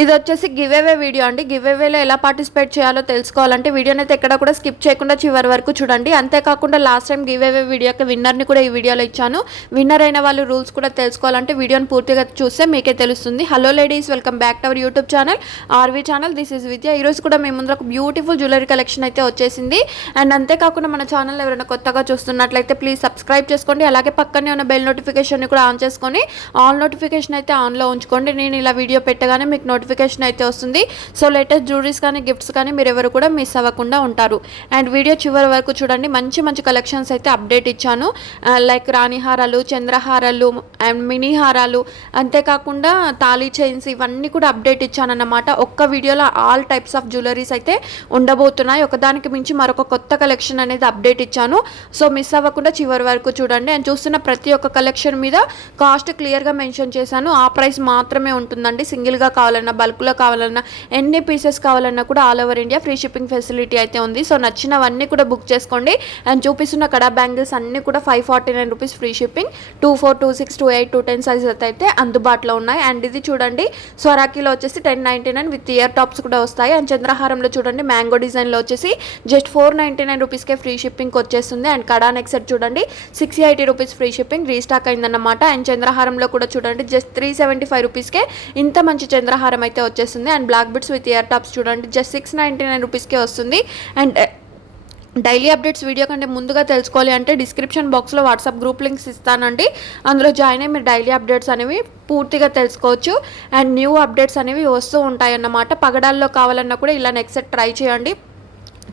ఇది వచ్చేసి give away video అండి. గివ్ అవేలో ఎలా పార్టిసిపేట్ చేయాలో తెలుసుకోవాలంటే వీడియోని అయితే ఎక్కడ కూడా స్కిప్ చేయకుండా చివరి వరకు చూడండి. అంతేకాకుండా లాస్ట్ టైం గివ్ అవే వీడియోకి విన్నర్ని కూడా ఈ వీడియోలో ఇచ్చాను. విన్నర్ అయిన వాళ్ళు రూల్స్ కూడా తెలుసుకోవాలంటే వీడియోని పూర్తిగా చూస్తే మీకే తెలుస్తుంది. Hello ladies, welcome back to our YouTube channel RV channel. This is Vidya. ఈరోజు కూడా మేము ముందు ఒక బ్యూటిఫుల్ జ్యువెలరీ కలెక్షన్ అయితే వచ్చేసింది. అండ్ అంతేకాకుండా మన ఛానల్ ఎవరైనా కొత్తగా చూస్తున్నట్లయితే ప్లీజ్ సబ్స్క్రైబ్ చేసుకోండి. అలాగే పక్కనే ఉన్న బెల్ నోటిఫికేషన్ని కూడా ఆన్ చేసుకొని ఆల్ నోటిఫికేషన్ అయితే ఆన్లో ఉంచుకోండి. నేను ఇలా వీడియో పెట్టగానే మీకు నోటిఫికేషన్ అయితే వస్తుంది. సో లేటెస్ట్ జ్యువెలరీస్ కానీ గిఫ్ట్స్ కానీ మీరు ఎవరు కూడా మిస్ అవ్వకుండా ఉంటారు. అండ్ వీడియో చివరి వరకు చూడండి. మంచి మంచి కలెక్షన్స్ అయితే అప్డేట్ ఇచ్చాను. లైక్ రాణి హారాలు, చంద్రహారాలు అండ్ మినీ హారాలు, అంతేకాకుండా తాళీ చైన్స్, ఇవన్నీ కూడా అప్డేట్ ఇచ్చాను అన్నమాట. ఒక్క వీడియోలో ఆల్ టైప్స్ ఆఫ్ జ్యువెలరీస్ అయితే ఉండబోతున్నాయి. ఒకదానికి మించి మరొక కొత్త కలెక్షన్ అనేది అప్డేట్ ఇచ్చాను. సో మిస్ అవ్వకుండా చివరి వరకు చూడండి. అండ్ చూస్తున్న ప్రతి ఒక్క కలెక్షన్ మీద కాస్ట్ క్లియర్గా మెన్షన్ చేశాను. ఆ ప్రైస్ మాత్రమే ఉంటుందండి. సింగిల్గా కావాలన్నా, బల్క్లో కావాలన్నా, ఎన్ని పీసెస్ కావాలన్నా కూడా all over India free shipping facility అయితే ఉంది. సో నచ్చినవన్నీ కూడా బుక్ చేసుకోండి. అండ్ చూపిస్తున్న కడా బ్యాంగిల్స్ అన్నీ కూడా 549 రూపీస్ ఫ్రీ షిప్పింగ్. 24, 26, 28, 210 సైజెస్ అయితే అందుబాటులో ఉన్నాయి. అండ్ ఇది చూడండి, స్వరాకీలో వచ్చేసి 1099 విత్ ఇయర్ టాప్స్ కూడా వస్తాయి. అండ్ చంద్రహారంలో చూడండి, మ్యాంగో డిజైన్లో వచ్చేసి జస్ట్ 499 రూపీస్కే ఫ్రీ షిప్పింగ్ వచ్చేస్తుంది. అండ్ కడా నెక్ సెట్ చూడండి, 680 రూపీస్ ఫ్రీ షిప్పింగ్ రీస్టాక్ అయిందన్నమాట. అండ్ చంద్రహారంలో కూడా చూడండి, జస్ట్ 375 రూపీస్కే ఇంత మంచి చంద్రహారం అయితే వచ్చేస్తుంది. And black bits with ear tops చూడండి, జస్ట్ 699 రూపీస్కే వస్తుంది. అండ్ డైలీ అప్డేట్స్ వీడియో కంటే ముందుగా తెలుసుకోవాలి అంటే డిస్క్రిప్షన్ బాక్స్లో వాట్సాప్ గ్రూప్ లింక్స్ ఇస్తానండి. అందులో జాయిన్ అయ్యి మీరు డైలీ అప్డేట్స్ అనేవి పూర్తిగా తెలుసుకోవచ్చు. అండ్ న్యూ అప్డేట్స్ అనేవి వస్తూ ఉంటాయన్నమాట. పగడాల్లో కావాలన్నా కూడా ఇలా నెక్స్ట్ సెట్ ట్రై చేయండి,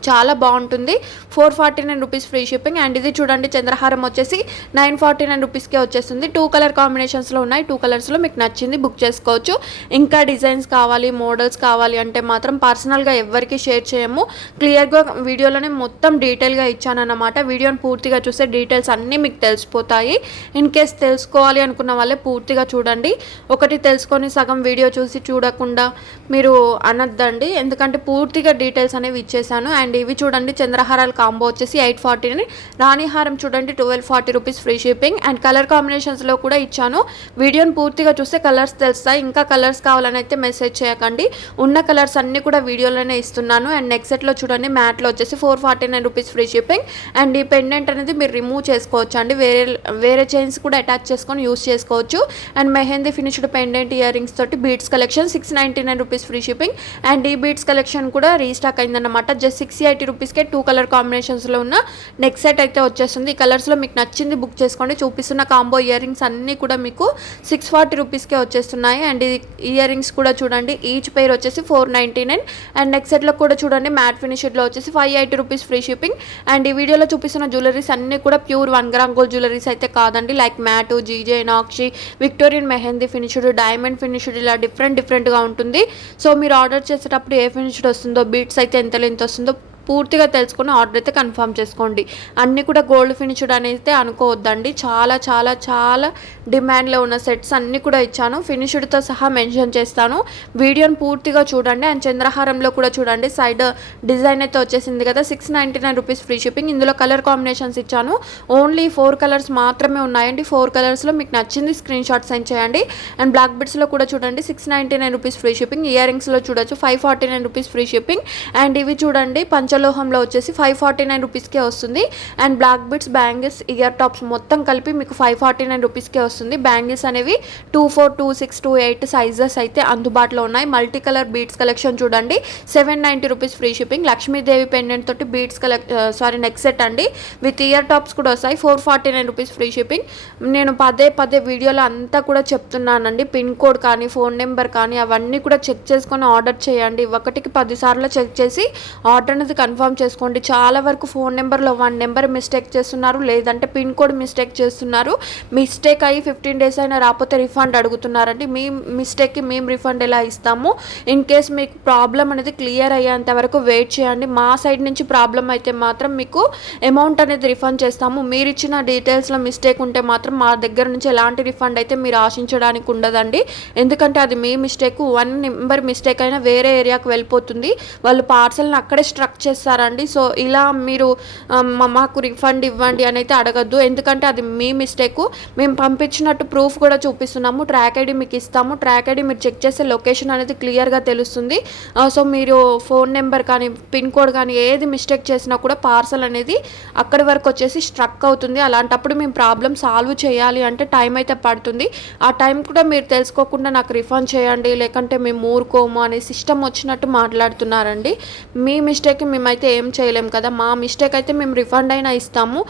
చాలా బాగుంటుంది. 449 రూపీస్ ఫ్రీ షిప్పింగ్. అండ్ ఇది చూడండి, చంద్రహారం వచ్చేసి 949 రూపీస్కే వచ్చేస్తుంది. 2 కలర్ కాంబినేషన్స్లో ఉన్నాయి. 2 కలర్స్లో మీకు నచ్చింది బుక్ చేసుకోవచ్చు. ఇంకా డిజైన్స్ కావాలి, మోడల్స్ కావాలి అంటే మాత్రం పర్సనల్గా ఎవరికి షేర్ చేయము. క్లియర్గా వీడియోలోనే మొత్తం డీటెయిల్గా ఇచ్చానన్నమాట. వీడియోని పూర్తిగా చూస్తే డీటెయిల్స్ అన్నీ మీకు తెలిసిపోతాయి. ఇన్ కేస్ తెలుసుకోవాలి అనుకున్న వాళ్ళే పూర్తిగా చూడండి. ఒకటి తెలుసుకొని సగం వీడియో చూసి చూడకుండా మీరు అనద్దండి, ఎందుకంటే పూర్తిగా డీటెయిల్స్ అనేవి ఇచ్చేసాను. అండ్ ఇవి చూడండి, చంద్రహారాల కాంబో వచ్చేసి 849, రాణిహారం చూడండి 1240 rupees free shipping. And colour కాంబినేషన్స్లో కూడా ఇచ్చాను. వీడియోని పూర్తిగా చూస్తే కలర్స్ తెలుస్తాయి. ఇంకా కలర్స్ కావాలని అయితే మెసేజ్ చేయకండి, ఉన్న కలర్స్ అన్నీ కూడా వీడియోలోనే ఇస్తున్నాను. అండ్ నెక్స్ట్ సెట్లో చూడండి, మ్యాట్లో వచ్చేసి 449 రూపీస్ ఫ్రీ షిప్పింగ్. అండ్ ఈ పెండెంట్ అనేది మీరు రిమూవ్ చేసుకోవచ్చు అండి, వేరే చైన్స్ కూడా అటాచ్ చేసుకొని యూస్ చేసుకోవచ్చు. And mehndi finished pendant earrings తోటి beads collection 699 rupees free shipping. And ఈ బీడ్స్ కలెక్షన్ కూడా రీస్టాక్ అయిందన్నమాట. జస్ట్ 680 రూపీస్కే 2 కలర్ కాంబినేషన్స్లో ఉన్న నెక్ సెట్ అయితే వచ్చేస్తుంది. ఈ కలర్స్లో మీకు నచ్చింది బుక్ చేసుకోండి. చూపిస్తున్న కాంబో ఇయర్ రింగ్స్ అన్నీ కూడా మీకు 640 రూపీస్కే వచ్చేస్తున్నాయి. అండ్ ఈ ఇయర్ రింగ్స్ కూడా చూడండి, ఈచ్ పేర్ వచ్చేసి 499. అండ్ నెక్ సెట్లో కూడా చూడండి, మ్యాట్ ఫినిష్డ్లో వచ్చేసి 580 రూపీస్ ఫ్రీ షిప్పింగ్. అండ్ ఈ వీడియోలో చూపిస్తున్న జ్యువెలరీస్ అన్నీ కూడా ప్యూర్ 1 గ్రామ్ గోల్డ్ జ్యువెలరీస్ అయితే కాదండి. Like matte, GJ, nakshi, Victorian mehndi finished, diamond finished, ఇలా డిఫరెంట్గా ఉంటుంది. సో మీరు ఆర్డర్ చేసేటప్పుడు ఏ ఫినిష్డ్ వస్తుందో, బీట్స్ అయితే ఎంత లెంత్ వస్తుందో పూర్తిగా తెలుసుకుని ఆర్డర్ అయితే కన్ఫర్మ్ చేసుకోండి. అన్నీ కూడా గోల్డ్ ఫినిష్డ్ అని అయితే అనుకోవద్దండి. చాలా చాలా చాలా డిమాండ్లో ఉన్న సెట్స్ అన్నీ కూడా ఇచ్చాను, ఫినిష్డ్తో సహా మెన్షన్ చేస్తాను. వీడియోని పూర్తిగా చూడండి. అండ్ చంద్రహారంలో కూడా చూడండి, సైడ్ డిజైన్ అయితే వచ్చేసింది కదా, 699 రూపీస్ ఫ్రీ షిప్పింగ్. ఇందులో కలర్ కాంబినేషన్స్ ఇచ్చాను. ఓన్లీ 4 కలర్స్ మాత్రమే ఉన్నాయండి. 4 కలర్స్లో మీకు నచ్చింది స్క్రీన్ షాట్ సెండ్ చేయండి. అండ్ బ్లాక్ బిట్స్లో కూడా చూడండి, 699 రూపీస్ ఫ్రీ షిప్పింగ్. ఇయర్ రింగ్స్లో చూడొచ్చు 549 రూపీస్ ఫ్రీ షిప్పింగ్. అండ్ ఇవి చూడండి, పంచలోహంలో వచ్చేసి 549 రూపీస్కే వస్తుంది. And black bits, bangles, ear tops మొత్తం కలిపి మీకు 549 రూపీస్కే వస్తుంది. బ్యాంగిల్స్ అనేవి 24, 26, 28 సైజెస్ అయితే అందుబాటులో ఉన్నాయి. మల్టీ కలర్ బీడ్స్ కలెక్షన్ చూడండి, 790 rupees free shipping. Lakshmidevi pendant తోటి బీడ్స్ నెక్ సెట్ అండి, విత్ ఇయర్ టాప్స్ కూడా వస్తాయి. 449 రూపీస్ ఫ్రీ షిప్పింగ్. నేను పదే వీడియోలో అంతా కూడా చెప్తున్నానండి, పిన్ కోడ్ కానీ ఫోన్ నెంబర్ కానీ అవన్నీ కూడా చెక్ చేసుకొని ఆర్డర్ చేయండి. ఒకటికి 10 సార్లు చెక్ చేసి ఆర్డర్ అనేది కన్ఫర్మ్ చేసుకోండి. చాలా వరకు ఫోన్ నెంబర్లో 1 నెంబర్ మిస్టేక్ చేస్తున్నారు, లేదంటే పిన్ కోడ్ మిస్టేక్ చేస్తున్నారు. మిస్టేక్ అయ్యి 15 డేస్ అయినా రాకపోతే రిఫండ్ అడుగుతున్నారండి. మీ మిస్టేక్కి మేము రిఫండ్ ఎలా ఇస్తాము? ఇన్ కేస్ మీకు ప్రాబ్లం అనేది క్లియర్ అయ్యేంత వరకు వెయిట్ చేయండి. మా సైడ్ నుంచి ప్రాబ్లం అయితే మాత్రం మీకు అమౌంట్ అనేది రిఫండ్ చేస్తాము. మీరు ఇచ్చిన డీటెయిల్స్లో మిస్టేక్ ఉంటే మాత్రం మా దగ్గర నుంచి ఎలాంటి రిఫండ్ అయితే మీరు ఆశించడానికి ఉండదండి. ఎందుకంటే అది మీ మిస్టేక్. 1 నెంబర్ మిస్టేక్ అయినా వేరే ఏరియాకి వెళ్ళిపోతుంది. వాళ్ళు పార్సల్ని అక్కడే స్ట్రక్ చేసి చేసేస్తారండి. సో ఇలా మీరు మాకు రిఫండ్ ఇవ్వండి అని అయితే అడగద్దు, ఎందుకంటే అది మీ మిస్టేకు. మేము పంపించినట్టు ప్రూఫ్ కూడా చూపిస్తున్నాము, ట్రాక్ ఐడి మీకు ఇస్తాము. ట్రాక్ ఐడి మీరు చెక్ చేసే లొకేషన్ అనేది క్లియర్గా తెలుస్తుంది. సో మీరు ఫోన్ నెంబర్ కానీ పిన్ కోడ్ కానీ ఏది మిస్టేక్ చేసినా కూడా పార్సల్ అనేది అక్కడి వరకు వచ్చేసి స్ట్రక్ అవుతుంది. అలాంటప్పుడు మేము ప్రాబ్లం సాల్వ్ చేయాలి అంటే టైం అయితే పడుతుంది. ఆ టైం కూడా మీరు తెలుసుకోకుండా నాకు రిఫండ్ చేయండి లేకంటే మేము ఊరుకోము అనే సిస్టమ్ వచ్చినట్టు మాట్లాడుతున్నారండి. మీ మిస్టేక్కి మేమైతే ఏం చేయలేము కదా, మా మిస్టేక్ అయితే మేము రిఫండ్ అయినా ఇస్తాము.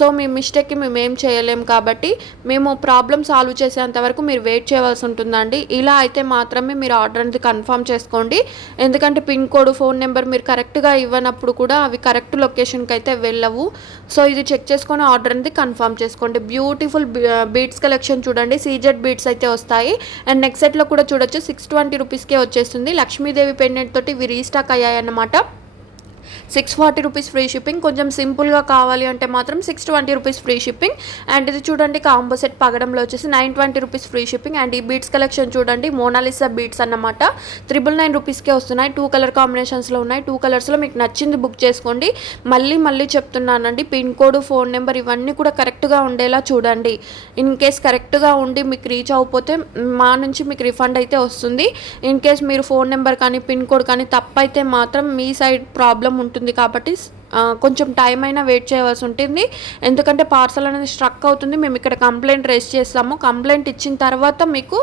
సో మీ మిస్టేక్కి మేము ఏం చేయలేము కాబట్టి మేము ప్రాబ్లం సాల్వ్ చేసేంత వరకు మీరు వెయిట్ చేయవలసి ఉంటుందండి. ఇలా అయితే మాత్రమే మీరు ఆర్డర్ అనేది కన్ఫర్మ్ చేసుకోండి. ఎందుకంటే పిన్ కోడ్ ఫోన్ నెంబర్ మీరు కరెక్ట్గా ఇవ్వనప్పుడు కూడా అవి కరెక్ట్ లొకేషన్కి అయితే వెళ్ళవు. సో ఇది చెక్ చేసుకొని ఆర్డర్ అనేది కన్ఫర్మ్ చేసుకోండి. బ్యూటిఫుల్ బీడ్స్ కలెక్షన్ చూడండి, సీజెడ్ బీడ్స్ అయితే వస్తాయి. అండ్ నెక్స్ట్ సెట్లో కూడా చూడొచ్చు 620 రూపీస్కే వచ్చేస్తుంది. లక్ష్మీదేవి పెండెంట్ తోటి ఇవి రీస్టాక్ అయ్యాయన్నమాట. 640 rupees free shipping. కొంచెం సింపుల్గా కావాలి అంటే మాత్రం 620 రూపీస్ ఫ్రీ షిప్పింగ్. అండ్ ఇది చూడండి కాంబో సెట్ పగడంలో వచ్చేసి 920 రూపీస్ ఫ్రీ షిప్పింగ్. అండ్ ఈ బీడ్స్ కలెక్షన్ చూడండి, మోనాలిసా బీడ్స్ అన్నమాట. 999 రూపీస్కే వస్తున్నాయి. 2 కలర్ కాంబినేషన్స్లో ఉన్నాయి. 2 కలర్స్లో మీకు నచ్చింది బుక్ చేసుకోండి. మళ్ళీ చెప్తున్నానండి, పిన్ కోడ్ ఫోన్ నెంబర్ ఇవన్నీ కూడా కరెక్ట్గా ఉండేలా చూడండి. ఇన్ కేస్ కరెక్ట్గా ఉండి మీకు రీచ్ అవ్వకపోతే మా నుంచి మీకు రిఫండ్ అయితే వస్తుంది. ఇన్ కేస్ మీరు ఫోన్ నెంబర్ కానీ పిన్ కోడ్ కానీ తప్పైతే మాత్రం మీ సైడ్ ప్రాబ్లం ఉంటుంది కాబట్టి కొంచెం టైం అయినా వెయిట్ చేయవలసి ఉంటుంది. ఎందుకంటే పార్సల్ అనేది స్ట్రక్ అవుతుంది. మేము ఇక్కడ కంప్లైంట్ రేస్ చేస్తాము. కంప్లైంట్ ఇచ్చిన తర్వాత మీకు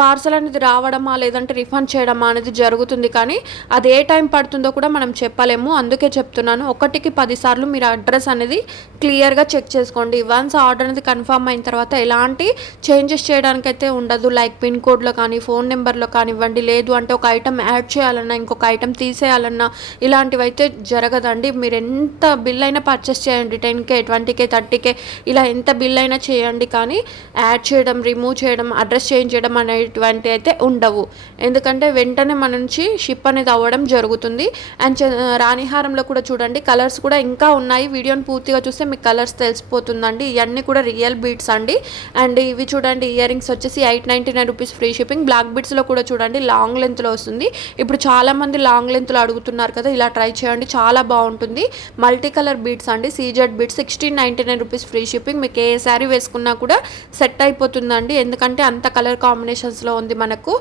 పార్సల్ అనేది రావడమా లేదంటే రిఫండ్ చేయడమా అనేది జరుగుతుంది. కానీ అది ఏ టైం పడుతుందో కూడా మనం చెప్పలేము. అందుకే చెప్తున్నాను, 1కి 10 సార్లు మీరు అడ్రస్ అనేది క్లియర్గా చెక్ చేసుకోండి. వన్స్ ఆర్డర్ అనేది కన్ఫర్మ్ అయిన తర్వాత ఎలాంటి చేంజెస్ చేయడానికైతే ఉండదు. లైక్ పిన్ కోడ్లో కానీ ఫోన్ నెంబర్లో కానివ్వండి, లేదు అంటే ఒక ఐటమ్ యాడ్ చేయాలన్నా ఇంకొక ఐటమ్ తీసేయాలన్నా ఇలాంటివి అయితే జరగదండి. మీరు ఎంత బిల్ అయినా పర్చేస్ చేయండి, 10K 20K 30K ఇలా ఎంత బిల్ అయినా చేయండి, కానీ యాడ్ చేయడం రిమూవ్ చేయడం అడ్రస్ చేంజ్ చేయడం అనేటువంటి అయితే ఉండవు. ఎందుకంటే వెంటనే మన నుంచి షిప్ అనేది అవ్వడం జరుగుతుంది. అండ్ రాణిహారంలో కూడా చూడండి కలర్స్ కూడా ఇంకా ఉన్నాయి. వీడియోని పూర్తిగా చూస్తే మీకు కలర్స్ తెలిసిపోతుందండి. ఇవన్నీ కూడా రియల్ బీడ్స్ అండి. అండ్ ఇవి చూడండి ఇయర్ రింగ్స్ వచ్చేసి 899 రూపీస్ ఫ్రీ షిప్పింగ్. బ్లాక్ బీడ్స్లో కూడా చూడండి లాంగ్ లెంత్లో వస్తుంది. ఇప్పుడు చాలామంది లాంగ్ లెంత్లో అడుగుతున్నారు కదా, ఇలా ట్రై చేయండి, చాలా బాగుంటుంది. మల్టీ కలర్ బీడ్స్ అండి, CZ beads 1699 rupees free shipping. మీకు ఏ శారీ వేసుకున్నా కూడా సెట్ అయిపోతుందండి, ఎందుకంటే అంత కలర్ కాంబినేషన్స్లో ఉంది మనకు.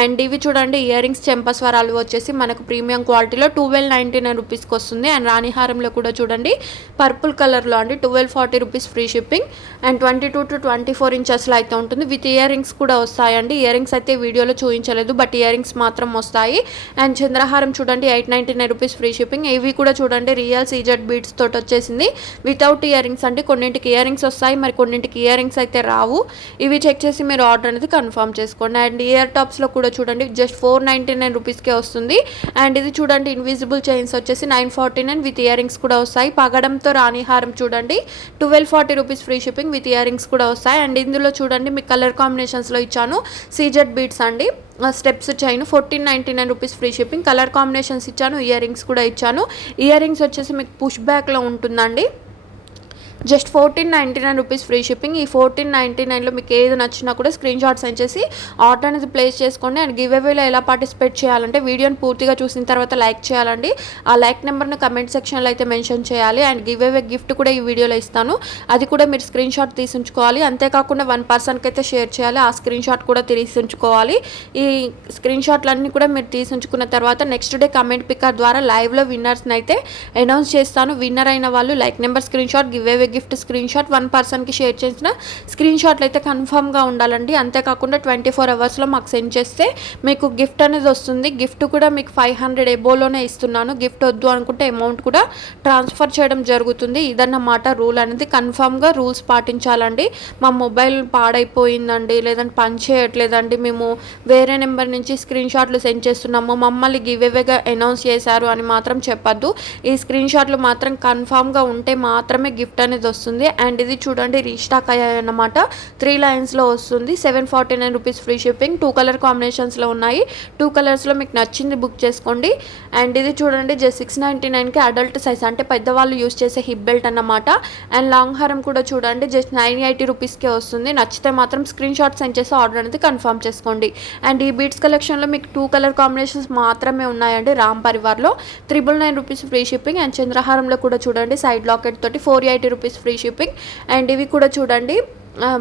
అండ్ ఇవి చూడండి ఇయర్ రింగ్స్ చెంపస్వరాలు వచ్చేసి మనకు ప్రీమియం క్వాలిటీలో 1299 రూపీస్కి వస్తుంది. అండ్ రాణిహారంలో కూడా చూడండి పర్పుల్ కలర్లో అండి 1240 rupees free shipping. And 22 to 24 ఇంచెస్లో అయితే ఉంటుంది. విత్ ఇయర్ రింగ్స్ కూడా వస్తాయండి. ఇయర్ రింగ్స్ అయితే వీడియోలో చూపించలేదు, బట్ ఇయర్ రింగ్స్ మాత్రం వస్తాయి. అండ్ చంద్రహారం చూడండి 899 రూపీస్ ఫ్రీ షిప్పింగ్. ఇవి కూడా చూడండి రియల్ సీజెడ్ బీడ్స్ తోటి వచ్చేసింది వితౌట్ ఇయర్ రింగ్స్ అండి. కొన్నింటికి ఇయర్ రింగ్స్ వస్తాయి, మరి కొన్నింటికి ఇయర్ రింగ్స్ అయితే రావు. ఇవి చెక్ చేసి మీరు ఆర్డర్ అనేది కన్ఫర్మ్ చేసుకోండి. అండ్ ఇయర్ టాప్స్లో కూడా చూడండి జస్ట్ 499 రూపీస్కే వస్తుంది. అండ్ ఇది చూడండి ఇన్విజిబుల్ చైన్స్ వచ్చేసి 949 విత్ ఇయర్ రింగ్స్ కూడా వస్తాయి. పగడంతో రాణిహారం చూడండి 1240 rupees free shipping with ear rings కూడా వస్తాయి. అండ్ ఇందులో చూడండి మీకు కలర్ కాంబినేషన్స్లో ఇచ్చాను సీజెడ్ బీడ్స్ అండి. Steps chain 1499 rupees free shipping. Colour combinations ఇచ్చాను, ఇయర్ రింగ్స్ కూడా ఇచ్చాను. ఇయర్ రింగ్స్ వచ్చేసి మీకు పుష్ బ్యాక్లో ఉంటుందండి. Just 1499 rupees free shipping. ఈ 1499లో మీకు ఏది నచ్చినా కూడా స్క్రీన్ షాట్ సెండ్ చేసి ఆర్డర్ అనేది ప్లేస్ చేసుకోండి. అండ్ గివ్ అవేలో ఎలా పార్టిసిపేట్ చేయాలంటే వీడియోని పూర్తిగా చూసిన తర్వాత లైక్ చేయాలండి. ఆ లైక్ నెంబర్ను కమెంట్ సెక్షన్లో అయితే మెన్షన్ చేయాలి. అండ్ గివ్ అవే గిఫ్ట్ కూడా ఈ వీడియోలో ఇస్తాను, అది కూడా మీరు స్క్రీన్ షాట్ తీసి ఉంచుకోవాలి. అంతేకాకుండా 1 పర్సన్కి అయితే షేర్ చేయాలి, ఆ స్క్రీన్ షాట్ కూడా తీసి ఉంచుకోవాలి. ఈ స్క్రీన్ షాట్లన్నీ కూడా మీరు తీసి ఉంచుకున్న తర్వాత నెక్స్ట్ డే కమెంట్ పిక్కర్ ద్వారా లైవ్లో విన్నర్స్ని అయితే అనౌన్స్ చేస్తాను. విన్నర్ అయిన వాళ్ళు like number screen shot, give away gift screen shot, 1 పర్సన్కి షేర్ చేసిన స్క్రీన్ షాట్లు అయితే కన్ఫర్మ్గా ఉండాలండి. అంతేకాకుండా 24 అవర్స్లో మాకు సెండ్ చేస్తే మీకు గిఫ్ట్ అనేది వస్తుంది. గిఫ్ట్ కూడా మీకు 500 ఎబోలోనే ఇస్తున్నాను. గిఫ్ట్ వద్దు అనుకుంటే అమౌంట్ కూడా ట్రాన్స్ఫర్ చేయడం జరుగుతుంది. ఇదన్నమాట రూల్ అనేది. కన్ఫర్మ్గా రూల్స్ పాటించాలండి. మా మొబైల్ పాడైపోయిందండి, లేదంటే పని చేయట్లేదండి, మేము వేరే నెంబర్ నుంచి స్క్రీన్ షాట్లు సెండ్ చేస్తున్నాము, మమ్మల్ని గివ్ అవేగా అనౌన్స్ చేశారు అని మాత్రం చెప్పద్దు. ఈ స్క్రీన్ షాట్లు మాత్రం కన్ఫర్మ్గా ఉంటే మాత్రమే గిఫ్ట్ అనేది అనేది వస్తుంది. అండ్ ఇది చూడండి రీస్టాక్ అయ్యాయి అన్నమాట. 3 లైన్స్లో వస్తుంది. 749 రూపీస్ ఫ్రీ షిప్పింగ్. 2 కలర్ కాంబినేషన్స్లో ఉన్నాయి. 2 కలర్స్లో మీకు నచ్చింది బుక్ చేసుకోండి. అండ్ ఇది చూడండి జస్ట్ 699కి అడల్ట్ సైజ్ అంటే పెద్దవాళ్ళు యూస్ చేసే హిప్ బెల్ట్ అన్నమాట. అండ్ లాంగ్ హారం కూడా చూడండి జస్ట్ 980 రూపీస్కే వస్తుంది. నచ్చితే మాత్రం స్క్రీన్ షాట్ సెండ్ చేసి ఆర్డర్ అనేది కన్ఫర్మ్ చేసుకోండి. అండ్ ఈ బీడ్స్ కలెక్షన్లో మీకు 2 కలర్ కాంబినేషన్స్ మాత్రమే ఉన్నాయండి. రామ్ పరివార్లో 999 రూపీస్ ఫ్రీ షిప్పింగ్. అండ్ చంద్రహారంలో కూడా చూడండి సైడ్ లాకెట్ తోటి 480 రూపీస్ ఫ్రీ షిప్పింగ్. అండ్ ఇవి కూడా చూడండి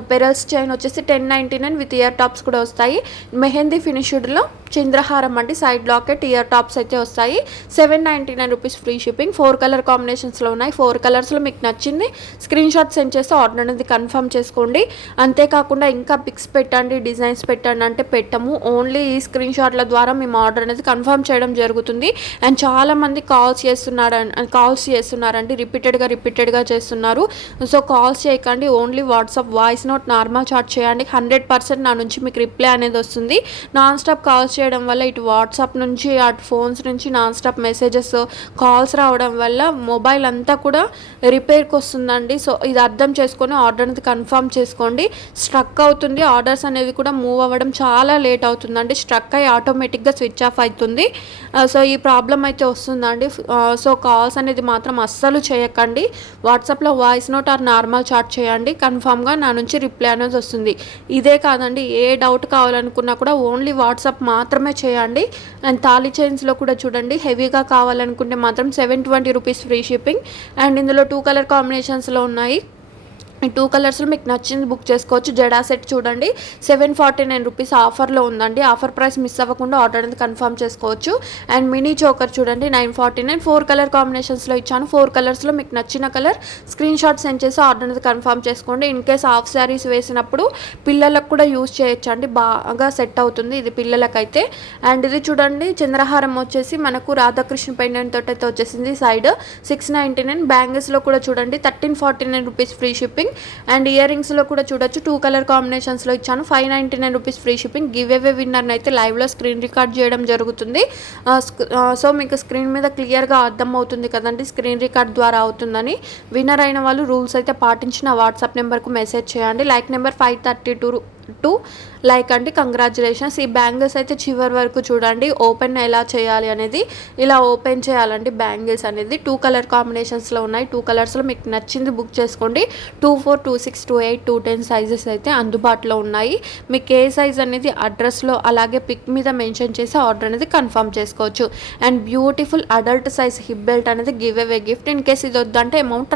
పెరల్స్ చైన్ వచ్చేసి 1099 విత్ ఇయర్ టాప్స్ కూడా వస్తాయి. మెహందీ ఫినిష్డ్లో చంద్రహారం అండి, సైడ్ లాకెట్ ఇయర్ టాప్స్ అయితే వస్తాయి. 799 రూపీస్ ఫ్రీ షిప్పింగ్. 4 కలర్ కాంబినేషన్స్లో ఉన్నాయి. 4 కలర్స్లో మీకు నచ్చింది స్క్రీన్ షాట్ సెండ్ చేసి ఆర్డర్ అనేది కన్ఫర్మ్ చేసుకోండి. అంతేకాకుండా ఇంకా పిక్స్ పెట్టండి, డిజైన్స్ పెట్టండి అంటే పెట్టము. ఓన్లీ ఈ స్క్రీన్ షాట్ల ద్వారా మేము ఆర్డర్ అనేది కన్ఫర్మ్ చేయడం జరుగుతుంది. అండ్ చాలామంది కాల్స్ చేస్తున్నారండి, రిపీటెడ్గా చేస్తున్నారు. సో కాల్స్ చేయకండి, only WhatsApp voice note normal chat చేయండి. 100% నా నుంచి మీకు రిప్లై అనేది వస్తుంది. నాన్ స్టాప్ కాల్స్ చేయడం వల్ల ఇటు వాట్సాప్ నుంచి అటు ఫోన్స్ నుంచి నాన్ స్టాప్ మెసేజెస్ కాల్స్ రావడం వల్ల మొబైల్ అంతా కూడా రిపేర్కి వస్తుందండి. సో ఇది అర్థం చేసుకొని ఆర్డర్ అనేది కన్ఫర్మ్ చేసుకోండి. స్ట్రక్ అవుతుంది, ఆర్డర్స్ అనేది కూడా మూవ్ అవ్వడం చాలా లేట్ అవుతుందండి. స్ట్రక్ అయ్యి ఆటోమేటిక్గా స్విచ్ ఆఫ్ అవుతుంది. సో ఈ ప్రాబ్లం అయితే వస్తుందండి. సో కాల్స్ అనేది మాత్రం అస్సలు చేయకండి. వాట్సాప్లో voice note or normal chat చేయండి, కన్ఫామ్గా నా నుంచి రిప్లై అనేది వస్తుంది. ఇదే కాదండి, ఏ డౌట్ కావాలనుకున్నా కూడా ఓన్లీ వాట్సాప్ మాత్రమే చేయండి. అండ్ తాళీ చైన్స్లో కూడా చూడండి హెవీగా కావాలనుకుంటే మాత్రం 720 రూపీస్ ఫ్రీ షిప్పింగ్. అండ్ ఇందులో 2 కలర్ కాంబినేషన్స్లో ఉన్నాయి. ఈ 2 కలర్స్లో మీకు నచ్చింది బుక్ చేసుకోవచ్చు. జడా సెట్ చూడండి 749 రూపీస్ ఆఫర్లో ఉందండి. ఆఫర్ ప్రైస్ మిస్ అవ్వకుండా ఆర్డర్ అనేది కన్ఫర్మ్ చేసుకోవచ్చు. అండ్ మినీ చోకర్ చూడండి 949. 4 కలర్ కాంబినేషన్స్లో ఇచ్చాను. 4 కలర్స్లో మీకు నచ్చిన కలర్ స్క్రీన్ షాట్ సెండ్ చేసి ఆర్డర్ అనేది కన్ఫర్మ్ చేసుకోండి. ఇన్ కేస్ హాఫ్ శారీస్ వేసినప్పుడు పిల్లలకు కూడా యూజ్ చేయొచ్చు అండి, బాగా సెట్ అవుతుంది ఇది పిల్లలకైతే. అండ్ ఇది చూడండి చంద్రహారం వచ్చేసి మనకు రాధాకృష్ణ పెండెంట్ తోటి అయితే వచ్చేసింది. సైడ్ 699. బ్యాంగిల్స్లో కూడా చూడండి 1349 రూపీస్ ఫ్రీ షిప్పింగ్. అండ్ ఇయర్ రింగ్స్లో కూడా చూడొచ్చు 2 కలర్ కాంబినేషన్స్లో ఇచ్చాను. 599 rupees free shipping. Giveaway విన్నర్ని అయితే లైవ్లో స్క్రీన్ రికార్డ్ చేయడం జరుగుతుంది. సో మీకు స్క్రీన్ మీద క్లియర్గా అర్థం అవుతుంది కదండి స్క్రీన్ రికార్డ్ ద్వారా అవుతుందని. విన్నర్ అయిన వాళ్ళు రూల్స్ అయితే పాటించిన వాట్సాప్ నెంబర్కు మెసేజ్ చేయండి. లైక్ నెంబర్ 532 లైక్ అండి. కంగ్రాచులేషన్స్. ఈ బ్యాంగిల్స్ అయితే చివరి వరకు చూడండి ఓపెన్ ఎలా చేయాలి అనేది. ఇలా ఓపెన్ చేయాలండి బ్యాంగిల్స్ అనేది. 2 కలర్ కాంబినేషన్స్లో ఉన్నాయి. 2 కలర్స్లో మీకు నచ్చింది బుక్ చేసుకోండి. 24, 26, 28, 210 సైజెస్ అయితే అందుబాటులో ఉన్నాయి. మీకు ఏ సైజ్ అనేది అడ్రస్లో అలాగే పిక్ మీద మెన్షన్ చేసి ఆర్డర్ అనేది కన్ఫర్మ్ చేసుకోవచ్చు. And beautiful adult size hip belt అనేది giveaway gift. In case ఇది వద్దంటే అమౌంట్